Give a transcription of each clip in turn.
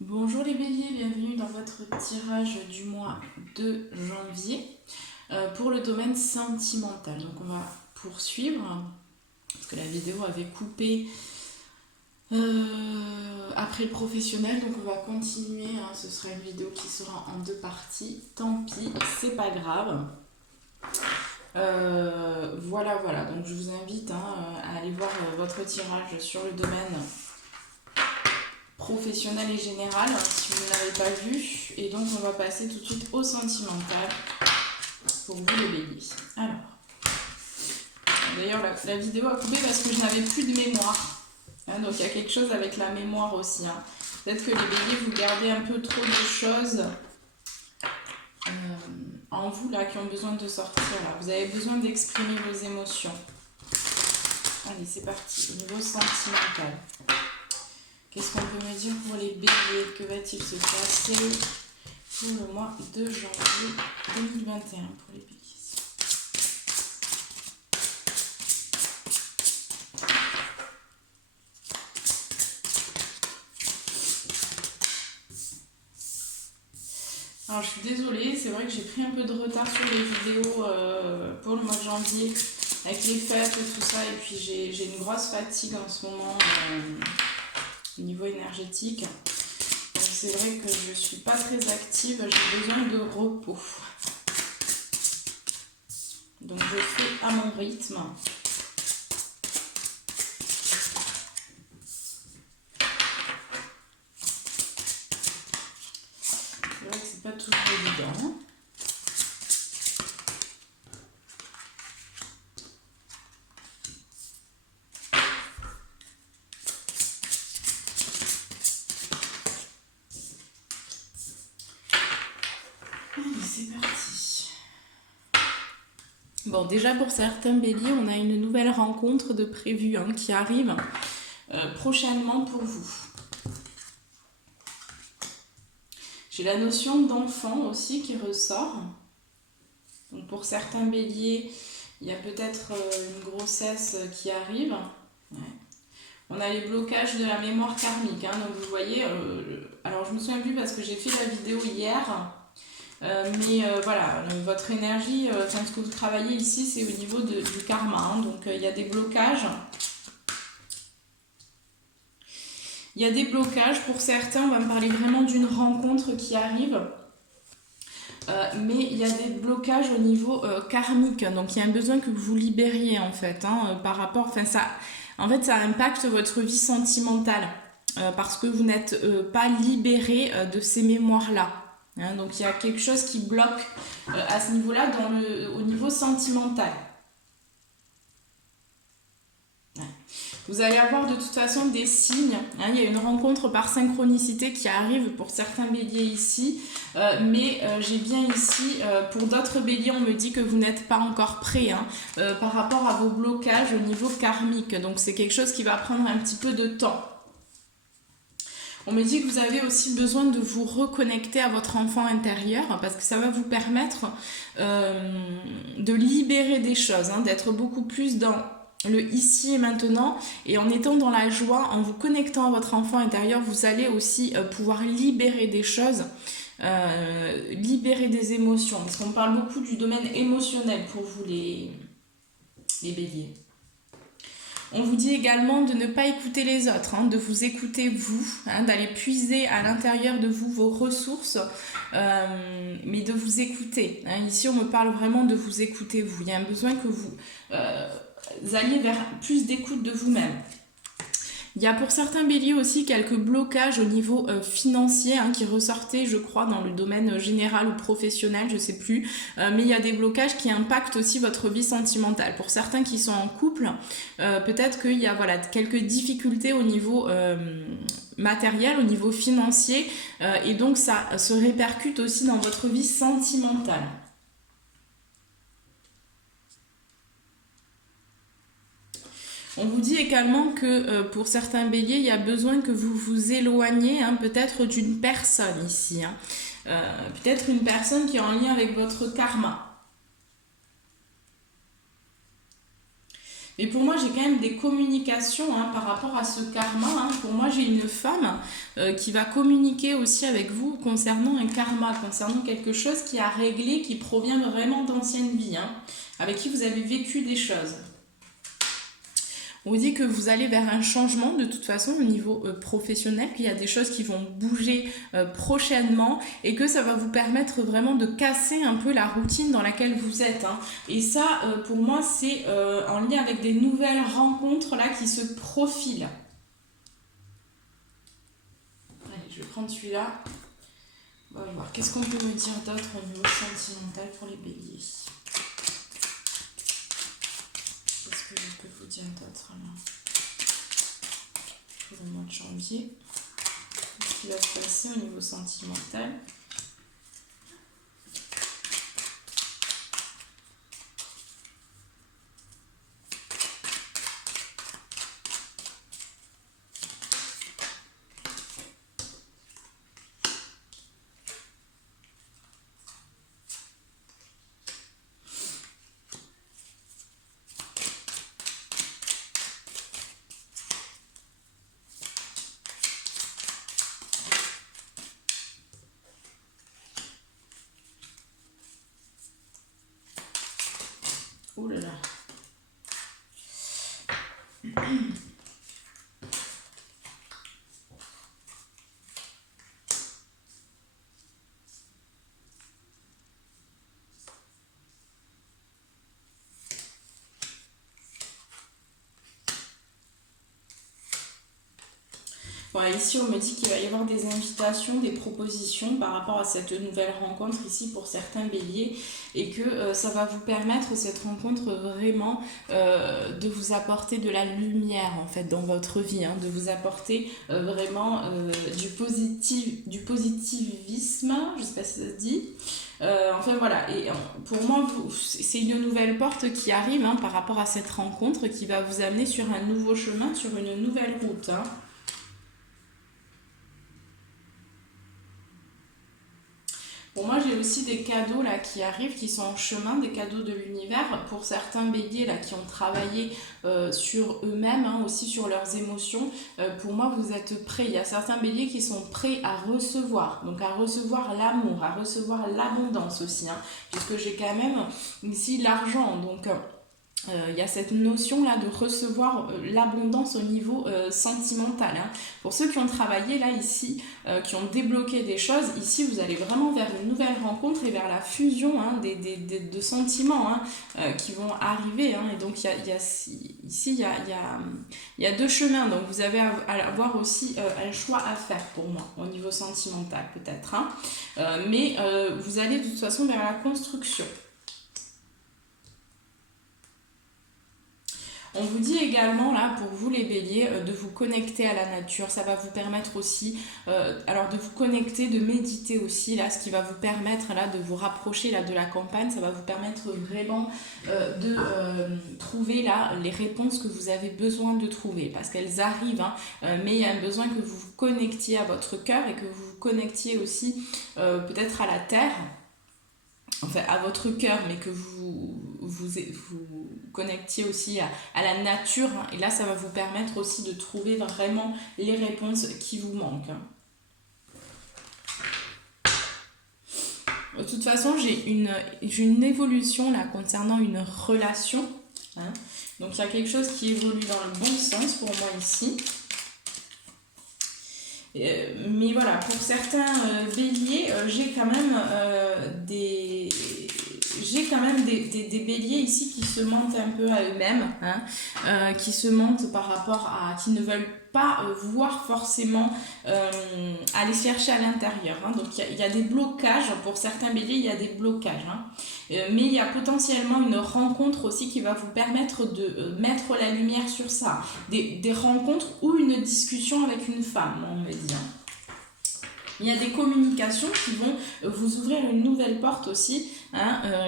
Bonjour les béliers, bienvenue dans votre tirage du mois de janvier pour le domaine sentimental. Donc on va poursuivre parce que la vidéo avait coupé après le professionnel, donc on va continuer. Ce sera une vidéo qui sera en deux parties. Tant pis, c'est pas grave. Voilà. Donc je vous invite à aller voir votre tirage sur le domaine professionnel et général si vous ne l'avez pas vu. Et donc on va passer tout de suite au sentimental pour vous les béliers. Alors, d'ailleurs la vidéo a coupé parce que je n'avais plus de mémoire. Donc il y a quelque chose avec la mémoire aussi. Peut-être que les béliers vous gardez un peu trop de choses en vous là qui ont besoin de sortir. Là. Vous avez besoin d'exprimer vos émotions. Allez, c'est parti. Au niveau sentimental. Qu'est-ce qu'on peut me dire pour les béliers? Que va-t-il se passer pour le mois de janvier 2021 pour les béliers? Alors je suis désolée, c'est vrai que j'ai pris un peu de retard sur les vidéos pour le mois de janvier avec les fêtes et tout ça, et puis j'ai une grosse fatigue en ce moment au niveau énergétique. Donc c'est vrai que je suis pas très active, j'ai besoin de repos. Donc je fais à mon rythme. C'est vrai que c'est pas toujours évident. Allez, c'est parti. Bon, déjà pour certains béliers, on a une nouvelle rencontre de prévue qui arrive prochainement pour vous. J'ai la notion d'enfant aussi qui ressort. Donc pour certains béliers, il y a peut-être une grossesse qui arrive. Ouais. On a les blocages de la mémoire karmique. Donc vous voyez, alors je me souviens plus parce que j'ai fait la vidéo hier. Mais voilà, votre énergie, ce que vous travaillez ici, c'est au niveau du karma. Donc il y a des blocages. Il y a des blocages pour certains, on va me parler vraiment d'une rencontre qui arrive. Mais il y a des blocages au niveau karmique. Donc il y a un besoin que vous libériez en fait par rapport. Enfin ça impacte votre vie sentimentale parce que vous n'êtes pas libéré de ces mémoires-là. Donc il y a quelque chose qui bloque à ce niveau-là au niveau sentimental. Vous allez avoir de toute façon des signes. Il y a une rencontre par synchronicité qui arrive pour certains béliers ici. Mais j'ai bien ici, pour d'autres béliers, on me dit que vous n'êtes pas encore prêts par rapport à vos blocages au niveau karmique. Donc c'est quelque chose qui va prendre un petit peu de temps. On me dit que vous avez aussi besoin de vous reconnecter à votre enfant intérieur parce que ça va vous permettre de libérer des choses, d'être beaucoup plus dans le ici et maintenant, et en étant dans la joie, en vous connectant à votre enfant intérieur, vous allez aussi pouvoir libérer des choses, libérer des émotions, parce qu'on parle beaucoup du domaine émotionnel pour vous les béliers. On vous dit également de ne pas écouter les autres, de vous écouter vous, d'aller puiser à l'intérieur de vous vos ressources, mais de vous écouter. Ici, on me parle vraiment de vous écouter vous. Il y a un besoin que vous alliez vers plus d'écoute de vous-même. Il y a pour certains béliers aussi quelques blocages au niveau financier qui ressortaient, je crois, dans le domaine général ou professionnel, je ne sais plus. Mais il y a des blocages qui impactent aussi votre vie sentimentale. Pour certains qui sont en couple, peut-être qu'il y a quelques difficultés au niveau matériel, au niveau financier. Et donc ça se répercute aussi dans votre vie sentimentale. On vous dit également que pour certains béliers, il y a besoin que vous vous éloigniez peut-être d'une personne ici. Peut-être une personne qui est en lien avec votre karma. Et pour moi, j'ai quand même des communications par rapport à ce karma. Pour moi, j'ai une femme qui va communiquer aussi avec vous concernant un karma, concernant quelque chose qui a réglé, qui provient vraiment d'anciennes vies, avec qui vous avez vécu des choses. On vous dit que vous allez vers un changement de toute façon au niveau professionnel, qu'il y a des choses qui vont bouger prochainement et que ça va vous permettre vraiment de casser un peu la routine dans laquelle vous êtes. Et ça, pour moi, c'est en lien avec des nouvelles rencontres là qui se profilent. Allez, je vais prendre celui-là. On va voir. Qu'est-ce qu'on peut me dire d'autre au niveau sentimental pour les béliers ? Qu'est-ce que je peux vous dire d'autre là pour le mois de janvier? Qu'est-ce qui va se passer au niveau sentimental? Ouh là là. Voilà, ici, on me dit qu'il va y avoir des invitations, des propositions par rapport à cette nouvelle rencontre ici pour certains béliers et que ça va vous permettre, cette rencontre, vraiment de vous apporter de la lumière en fait dans votre vie, de vous apporter vraiment du positivisme, je ne sais pas si ça se dit. Enfin voilà, et pour moi c'est une nouvelle porte qui arrive par rapport à cette rencontre qui va vous amener sur un nouveau chemin, sur une nouvelle route. Pour moi, j'ai aussi des cadeaux là qui arrivent, qui sont en chemin, des cadeaux de l'univers. Pour certains béliers là qui ont travaillé sur eux-mêmes, aussi sur leurs émotions, pour moi, vous êtes prêts. Il y a certains béliers qui sont prêts à recevoir, donc à recevoir l'amour, à recevoir l'abondance aussi, puisque j'ai quand même ici l'argent, donc... il y a cette notion là de recevoir l'abondance au niveau sentimental. Pour ceux qui ont travaillé là ici, qui ont débloqué des choses, ici vous allez vraiment vers une nouvelle rencontre et vers la fusion de sentiments qui vont arriver. Et donc ici il y a deux chemins, donc vous avez à avoir aussi un choix à faire pour moi au niveau sentimental peut-être. Mais vous allez de toute façon vers la construction. On vous dit également là pour vous les béliers de vous connecter à la nature, ça va vous permettre aussi alors de vous connecter, de méditer aussi là, ce qui va vous permettre là de vous rapprocher là de la campagne, ça va vous permettre vraiment de trouver là les réponses que vous avez besoin de trouver parce qu'elles arrivent mais il y a un besoin que vous vous connectiez à votre cœur et que vous vous connectiez aussi peut-être à la terre, enfin à votre cœur, mais que vous connectiez aussi à la nature, et là ça va vous permettre aussi de trouver vraiment les réponses qui vous manquent. De toute façon, j'ai une évolution là concernant une relation, donc il y a quelque chose qui évolue dans le bon sens pour moi ici. Mais voilà, pour certains béliers, j'ai quand même des béliers ici qui se mentent un peu à eux-mêmes, qui se mentent par rapport à... qui ne veulent pas voir forcément aller chercher à l'intérieur. Donc il y a des blocages, pour certains béliers, il y a des blocages. Mais il y a potentiellement une rencontre aussi qui va vous permettre de mettre la lumière sur ça. Des rencontres ou une discussion avec une femme, on me dit. Il y a des communications qui vont vous ouvrir une nouvelle porte aussi.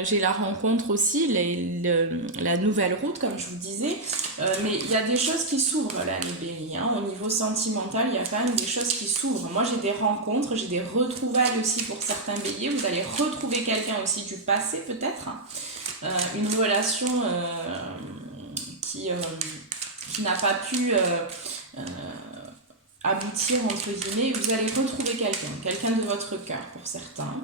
J'ai la rencontre aussi, la nouvelle route, comme je vous disais. Mais il y a des choses qui s'ouvrent là, les béliers. Au niveau sentimental, il y a quand même des choses qui s'ouvrent. Moi, j'ai des rencontres, j'ai des retrouvailles aussi pour certains béliers. Vous allez retrouver quelqu'un aussi du passé, peut-être. Une relation qui n'a pas pu aboutir, entre guillemets, vous allez retrouver quelqu'un de votre cœur pour certains.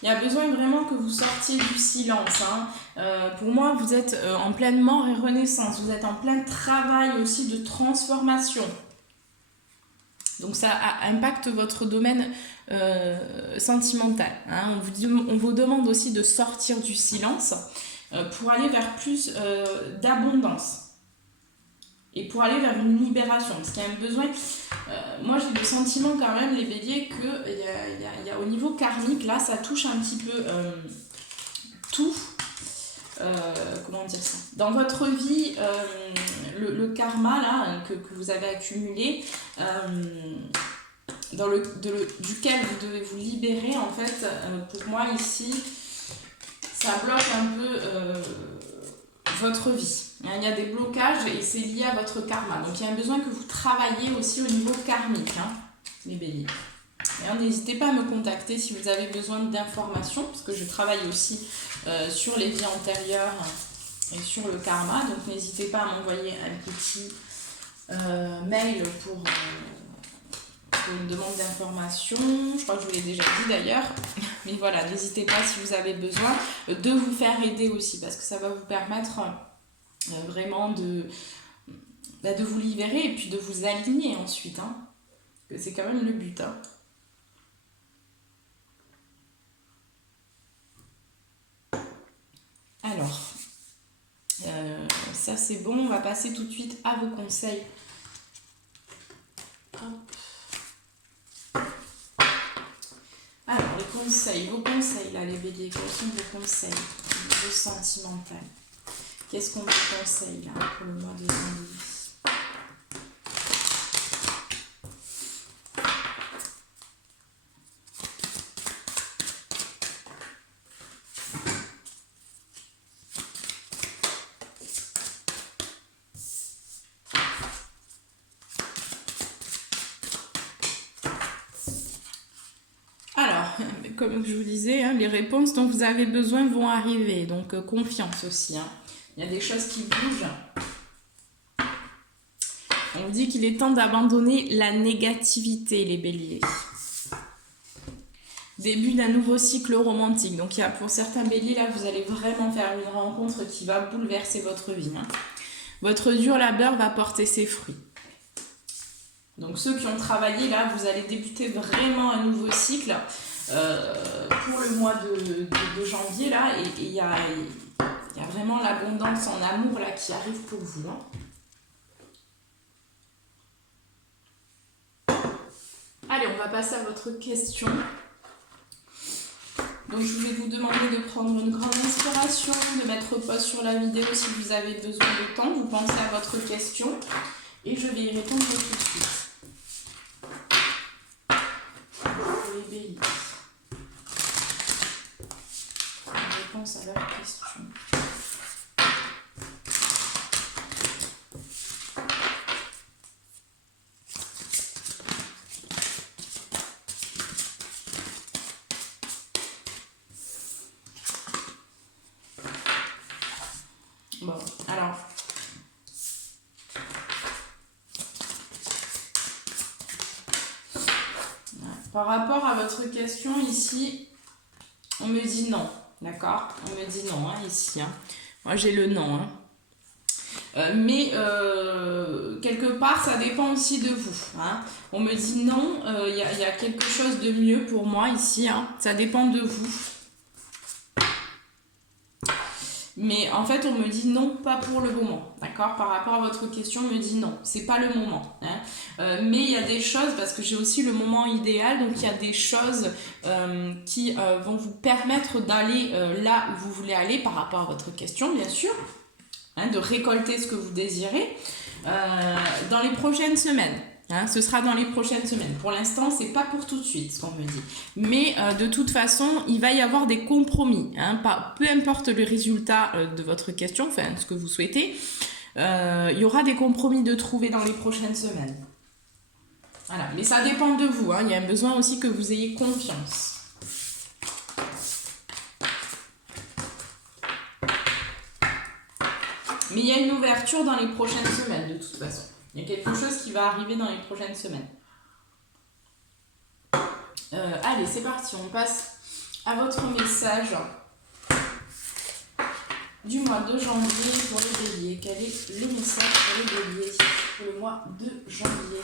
Il y a besoin vraiment que vous sortiez du silence. Hein. Pour moi, vous êtes en pleine mort et renaissance. Vous êtes en plein travail aussi de transformation. Donc ça impacte votre domaine sentimental. Hein. On vous demande aussi de sortir du silence pour aller vers plus d'abondance. Et pour aller vers une libération, parce qu'il y a un besoin... moi, j'ai le sentiment quand même, les béliers, qu'il y a au niveau karmique, là, ça touche un petit peu tout. Comment dire ça? Dans votre vie, le karma, là, que vous avez accumulé, duquel vous devez vous libérer, en fait, pour moi, ici, ça bloque un peu votre vie. Il y a des blocages et c'est lié à votre karma. Donc il y a un besoin que vous travaillez aussi au niveau karmique, hein, les béliers. Et n'hésitez pas à me contacter si vous avez besoin d'informations, parce que je travaille aussi sur les vies antérieures et sur le karma. Donc n'hésitez pas à m'envoyer un petit mail pour une demande d'information. Je crois que je vous l'ai déjà dit d'ailleurs. Mais voilà, n'hésitez pas si vous avez besoin de vous faire aider aussi, parce que ça va vous permettre vraiment de vous libérer et puis de vous aligner ensuite. Hein. C'est quand même le but. Hein. Alors, ça c'est bon. On va passer tout de suite à vos conseils. Hop. Alors, les conseils, vos conseils là, les béliers, quels sont vos conseils au niveau sentimental? Qu'est-ce qu'on vous conseille là pour le mois de janvier? Comme je vous disais, hein, les réponses dont vous avez besoin vont arriver. Donc, confiance aussi. Hein. Il y a des choses qui bougent. On vous dit qu'il est temps d'abandonner la négativité, les béliers. Début d'un nouveau cycle romantique. Donc, il y a, pour certains béliers, là, vous allez vraiment faire une rencontre qui va bouleverser votre vie. Hein. Votre dur labeur va porter ses fruits. Donc, ceux qui ont travaillé, là, vous allez débuter vraiment un nouveau cycle. Pour le mois de janvier là, et il y a vraiment l'abondance en amour là qui arrive pour vous. Hein. Allez, on va passer à votre question. Donc je vais vous demander de prendre une grande inspiration, de mettre pause sur la vidéo si vous avez besoin de temps, vous pensez à votre question et je vais y répondre tout de suite. Pour les béliers. Réponse à leur question. Bon, alors. Par rapport à votre question ici, on me dit non. D'accord? On me dit non, hein, ici. Hein. Moi, j'ai le non. Hein. Mais quelque part, ça dépend aussi de vous. Hein. On me dit non, il y a quelque chose de mieux pour moi ici. Hein. Ça dépend de vous. Mais en fait, on me dit non, pas pour le moment. D'accord? Par rapport à votre question, on me dit non, c'est pas le moment. Hein. Mais il y a des choses, parce que j'ai aussi le moment idéal, donc il y a des choses qui vont vous permettre d'aller là où vous voulez aller par rapport à votre question, bien sûr. Hein, de récolter ce que vous désirez dans les prochaines semaines. Hein, ce sera dans les prochaines semaines. Pour l'instant, c'est pas pour tout de suite, ce qu'on me dit. Mais de toute façon, il va y avoir des compromis. Hein, peu importe le résultat de votre question, enfin, ce que vous souhaitez, il y aura des compromis de trouver dans les prochaines semaines. Voilà, mais ça dépend de vous. Hein, il y a un besoin aussi que vous ayez confiance. Mais il y a une ouverture dans les prochaines semaines, de toute façon. Il y a quelque chose qui va arriver dans les prochaines semaines. Allez, c'est parti, on passe à votre message du mois de janvier pour les béliers. Quel est le message pour les béliers pour le mois de janvier?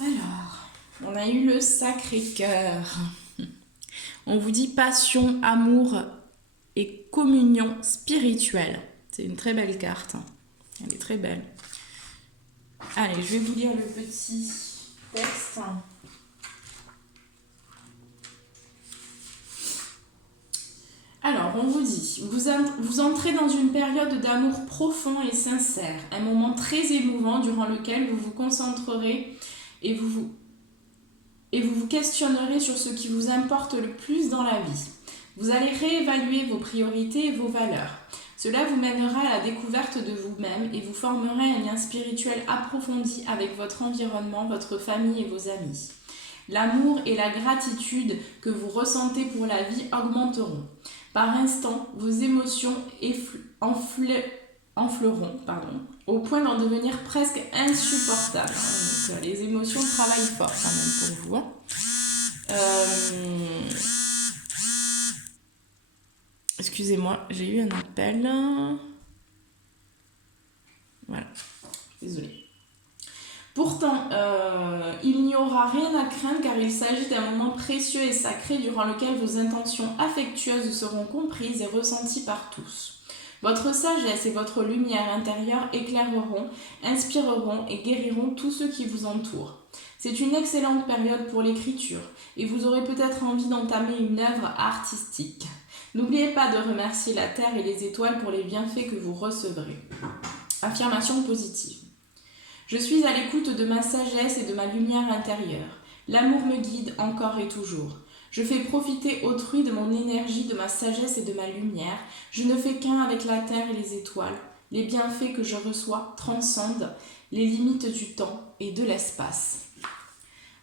Alors, on a eu le Sacré-Cœur. On vous dit passion, amour et communion spirituelle. C'est une très belle carte. Elle est très belle. Allez, je vais vous lire le petit texte. Alors, on vous dit, vous entrez dans une période d'amour profond et sincère, un moment très émouvant durant lequel vous vous concentrerez et vous vous questionnerez sur ce qui vous importe le plus dans la vie. Vous allez réévaluer vos priorités et vos valeurs. Cela vous mènera à la découverte de vous-même et vous formerez un lien spirituel approfondi avec votre environnement, votre famille et vos amis. L'amour et la gratitude que vous ressentez pour la vie augmenteront. Par instant, vos émotions enfleront, au point d'en devenir presque insupportables. Donc, les émotions travaillent fort quand même pour vous. Excusez-moi, j'ai eu un appel. Voilà, désolée. Pourtant, il n'y aura rien à craindre car il s'agit d'un moment précieux et sacré durant lequel vos intentions affectueuses seront comprises et ressenties par tous. Votre sagesse et votre lumière intérieure éclaireront, inspireront et guériront tous ceux qui vous entourent. C'est une excellente période pour l'écriture et vous aurez peut-être envie d'entamer une œuvre artistique. N'oubliez pas de remercier la Terre et les étoiles pour les bienfaits que vous recevrez. Affirmation positive. Je suis à l'écoute de ma sagesse et de ma lumière intérieure. L'amour me guide encore et toujours. Je fais profiter autrui de mon énergie, de ma sagesse et de ma lumière. Je ne fais qu'un avec la terre et les étoiles. Les bienfaits que je reçois transcendent les limites du temps et de l'espace.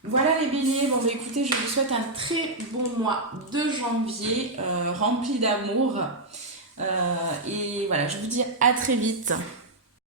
Voilà les béliers, bon bah écoutez, je vous souhaite un très bon mois de janvier, rempli d'amour. Et voilà, je vous dis à très vite.